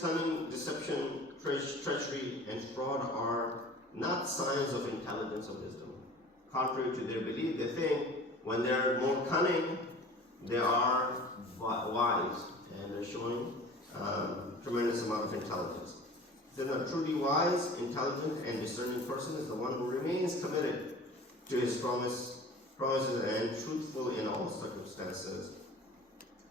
cunning, deception, treachery, and fraud are not signs of intelligence or wisdom. Contrary to their belief, they think when they're more cunning, they are wise, and they're showing tremendous amount of intelligence. Then a truly wise, intelligent, and discerning person is the one who remains committed to his promises and truthful in all circumstances,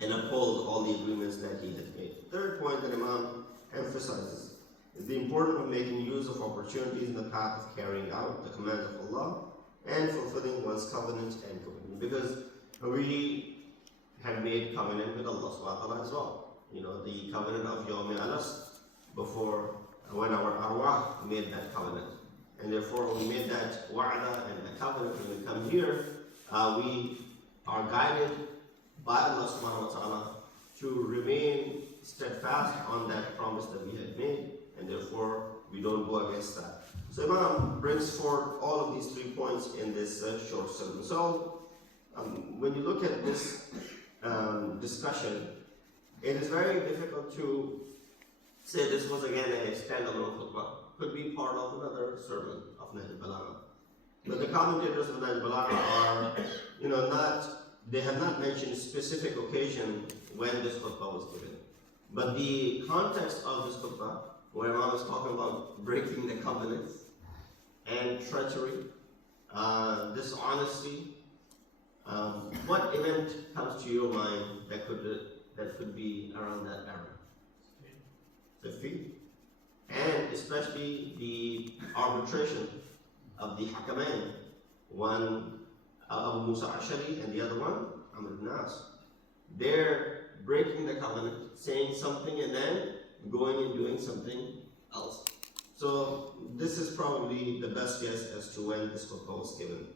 and upholds all the agreements that he has made. The third point that Imam emphasizes is the importance of making use of opportunities in the path of carrying out the commands of Allah and fulfilling one's covenant and commitment. Because we have made covenant with Allah subhanahu wa ta'ala as well. You know, the covenant of Yawm Alas before, when our arwah made that covenant. And therefore we made that wa'ada and the covenant when we come here, we are guided by Allah subhanahu wa ta'ala to remain steadfast on that promise that we had made, and therefore we don't go against that. So Imam brings forth all of these 3 points in this short sermon. So when you look at this discussion, it is very difficult to say this was again a standalone khutbah. Could be part of another sermon of Nahl al-Balagha. But the commentators of Nahl al-Balagha are, they have not mentioned a specific occasion when this khutbah was given. But the context of this khutbah, where Imam is talking about breaking the covenants and treachery, dishonesty, what event comes to your mind that could be around that era? The feet. And especially the arbitration of the Hakamain, one Abu Musa Ashari and the other one Amr ibn As. They're breaking the covenant, saying something and then going and doing something else. So this is probably the best guess as to when this khutbah was given.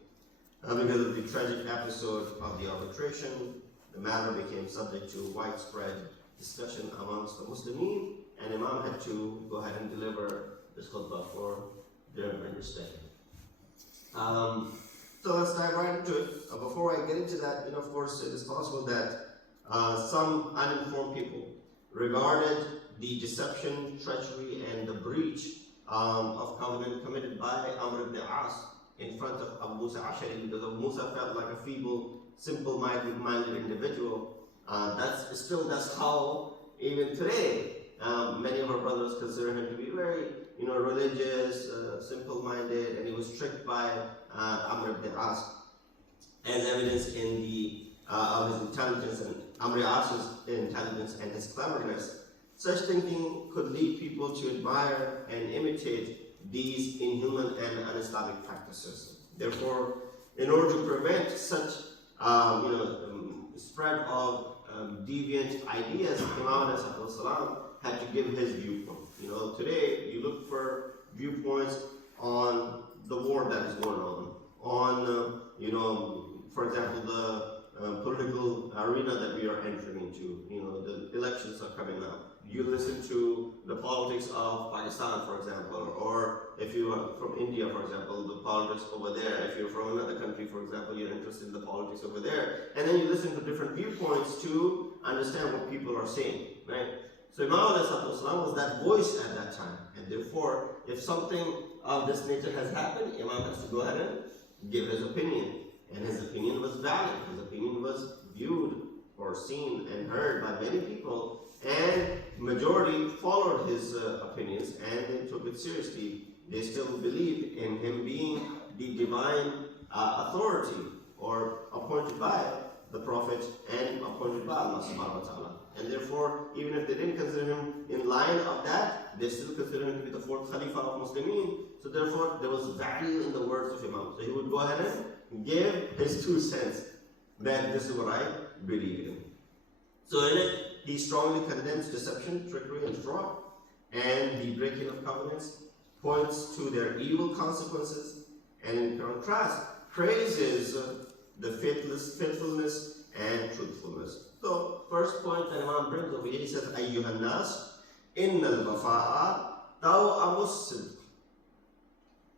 Because of the tragic episode of the arbitration, the matter became subject to widespread discussion amongst the Muslimin, and Imam had to go ahead and deliver this khutbah for their understanding. So let's dive right into it. Before I get into that, of course, it is possible that some uninformed people regarded the deception, treachery, and the breach of covenant committed by Amr ibn As in front of Abu Musa Ashari, because Abu Musa felt like a feeble, simple-minded individual. That's how even today many of our brothers consider him to be very, religious, simple-minded, and he was tricked by Amr ibn As, as evidenced in of his intelligence and Amr ibn As's intelligence and his cleverness. Such thinking could lead people to admire and imitate these inhuman and un-Islamic practices. Therefore, in order to prevent such spread of deviant ideas, Imam ﷺ had to give his viewpoint. Today you look for viewpoints on the war that is going on for example, the political arena that we are entering into. The elections are coming up. You listen to the politics of Pakistan, for example, or if you are from India, for example, the politics over there. If you're from another country, for example, you're interested in the politics over there. And then you listen to different viewpoints to understand what people are saying, right? So Imam was that voice at that time. And therefore, if something of this nature has happened, Imam has to go ahead and give his opinion. And his opinion was valid. His opinion was viewed or seen and heard by many people. And majority followed his opinions and they took it seriously. They still believed in him being the divine authority or appointed by the Prophet and appointed by Allah subhanahu wa ta'ala. And therefore, even if they didn't consider him in line of that, they still considered him to be the fourth Khalifa of Muslimin. So therefore, there was value in the words of Imam. So he would go ahead and give his 2 cents that this is what I believe in. So in it, he strongly condemns deception, trickery, and fraud, and the breaking of covenants, points to their evil consequences, and in contrast, praises the faithfulness and truthfulness. So, first point that Imam brings over here, he says, Ayyuhan nas, innal wafa'a taw'amus sidq.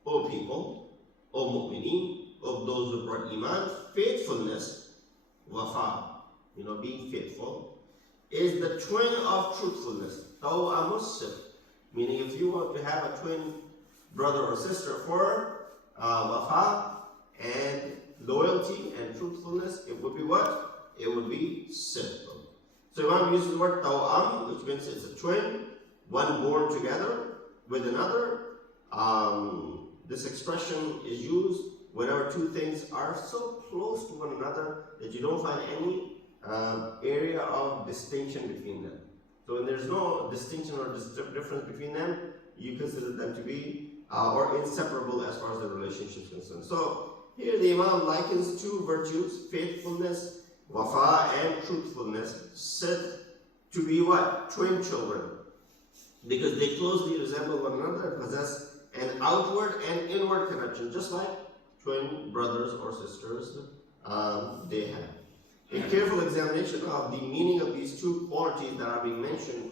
O people, O mu'mineen, of those who brought iman, faithfulness, wafa, being faithful, is the twin of truthfulness. Taw'amus, meaning if you want to have a twin brother or sister for wafa and loyalty and truthfulness, it would be what? It would be sidq. So Imam uses the word taw'am, which means it's a twin, one born together with another. This expression is used whenever two things are so close to one another that you don't find any area of distinction between them. So when there's no distinction or difference between them, you consider them to be or inseparable as far as the relationship is concerned. So here the Imam likens two virtues, faithfulness, wafa, and truthfulness, said to be what? Twin children. Because they closely resemble one another and possess an outward and inward connection, just like twin brothers or sisters they have. A careful examination of the meaning of these two qualities that are being mentioned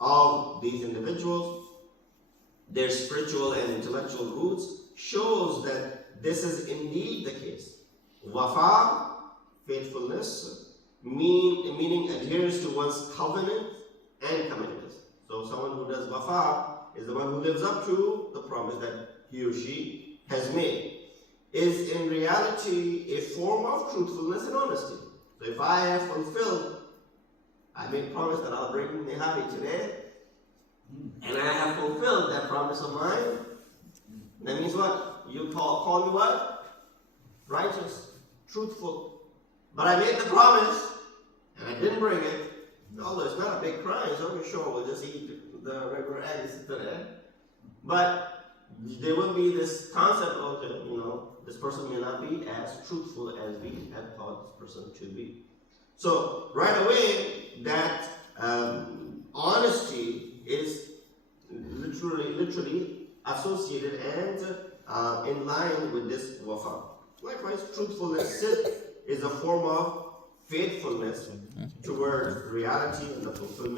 of these individuals, their spiritual and intellectual roots, shows that this is indeed the case. Wafa, faithfulness, meaning adherence to one's covenant and commitments. So someone who does wafa is the one who lives up to the promise that he or she has made. Is in reality a form of truthfulness and honesty. So if I have fulfilled, I made promise that I'll bring Nihari today, and I have fulfilled that promise of mine, that means what? You call me what? Righteous, truthful. But I made the promise, and I didn't bring it. Although it's not a big crime, so we're sure we'll just eat the regular eggs today. But there will be this concept of, this person may not be as truthful as we had thought this person should be. So right away, that honesty is literally associated and in line with this wafa. Likewise, truthfulness is a form of faithfulness towards reality and the fulfillment